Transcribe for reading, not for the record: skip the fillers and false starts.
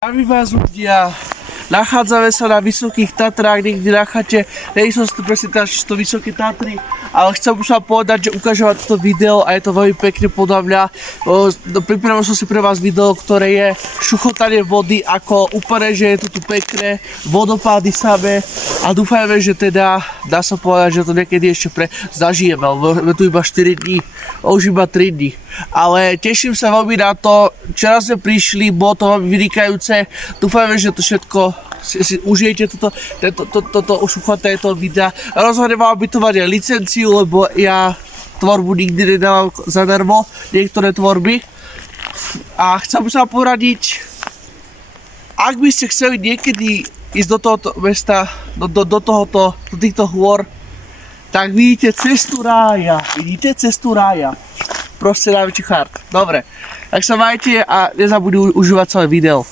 Zdravím vás ľudia, nachádzame sa na Vysokých Tatrách, niekde na chate, nejsem si to presne to Vysoké Tatry, ale chcem už vám povedať, že ukážem vám toto video a je to veľmi pekne podľa mňa. Pripravil som si pre vás video, ktoré je šuchotanie vody, ako úplne, že je to tu pekné, vodopády samé a dúfajme, že teda dá sa povedať, že to niekedy ešte zažijeme, lebo tu iba 4 dní, už iba 3 dní. Ale teším sa veľmi na to, včera sme prišli, bolo to veľmi vynikajúce, dúfajme, že to všetko si užijete toto ošúchanie toho videa. Rozhodne mám bytovať aj licenciu, lebo ja tvorbu nikdy nedávam zadarmo, niektoré tvorby. A chcem sa poradiť, ak by ste chceli niekedy ísť do tohoto mesta, do týchto hôr, tak vidíte cestu rája. Proste najväčší chart. Dobre, tak sa majte a nezabudnite užívať celé video.